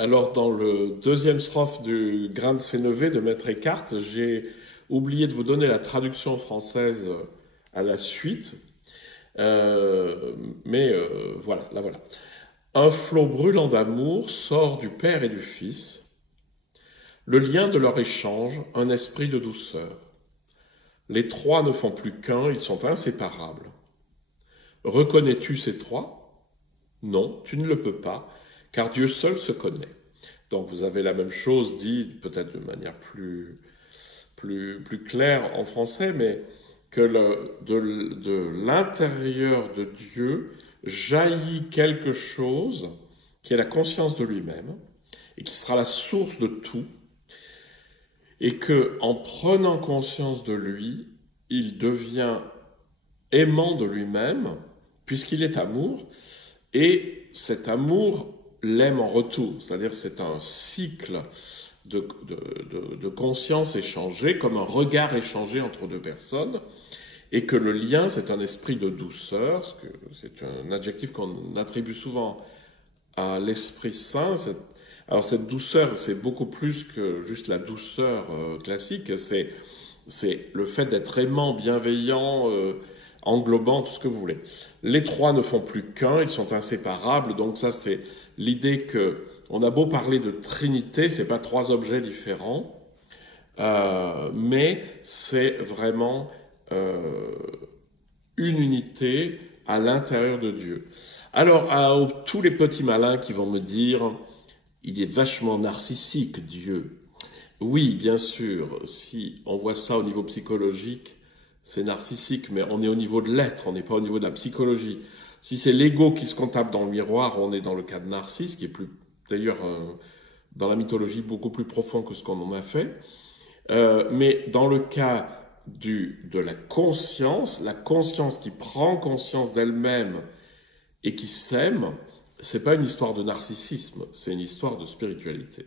Alors, dans le deuxième strophe du Grain de Sénévé de Maître Eckhart, j'ai oublié de vous donner la traduction française à la suite. Voilà, la voilà. Un flot brûlant d'amour sort du Père et du Fils, le lien de leur échange, un esprit de douceur. Les trois ne font plus qu'un, ils sont inséparables. Reconnais-tu ces trois? Non, tu ne le peux pas, car Dieu seul se connaît. Donc vous avez la même chose dit peut-être de manière plus claire en français, mais que de l'intérieur de Dieu jaillit quelque chose qui est la conscience de lui-même et qui sera la source de tout, et que en prenant conscience de lui, il devient aimant de lui-même puisqu'il est amour, et cet amour l'aime en retour, c'est-à-dire c'est un cycle de conscience échangée, comme un regard échangé entre deux personnes, et que le lien, c'est un esprit de douceur, c'est un adjectif qu'on attribue souvent à l'Esprit Saint. Alors cette douceur, c'est beaucoup plus que juste la douceur classique, c'est le fait d'être aimant, bienveillant, englobant, tout ce que vous voulez. Les trois ne font plus qu'un, ils sont inséparables, donc ça c'est l'idée que on a beau parler de Trinité, c'est pas trois objets différents, mais c'est vraiment une unité à l'intérieur de Dieu. Alors, à tous les petits malins qui vont me dire « il est vachement narcissique, Dieu ». Oui, bien sûr, si on voit ça au niveau psychologique, c'est narcissique, mais on est au niveau de l'être, on n'est pas au niveau de la psychologie. Si c'est l'ego qui se contemple dans le miroir, on est dans le cas de Narcisse, qui est plus, d'ailleurs, dans la mythologie, beaucoup plus profond que ce qu'on en a fait. Mais dans le cas de la conscience qui prend conscience d'elle-même et qui s'aime, c'est pas une histoire de narcissisme, c'est une histoire de spiritualité.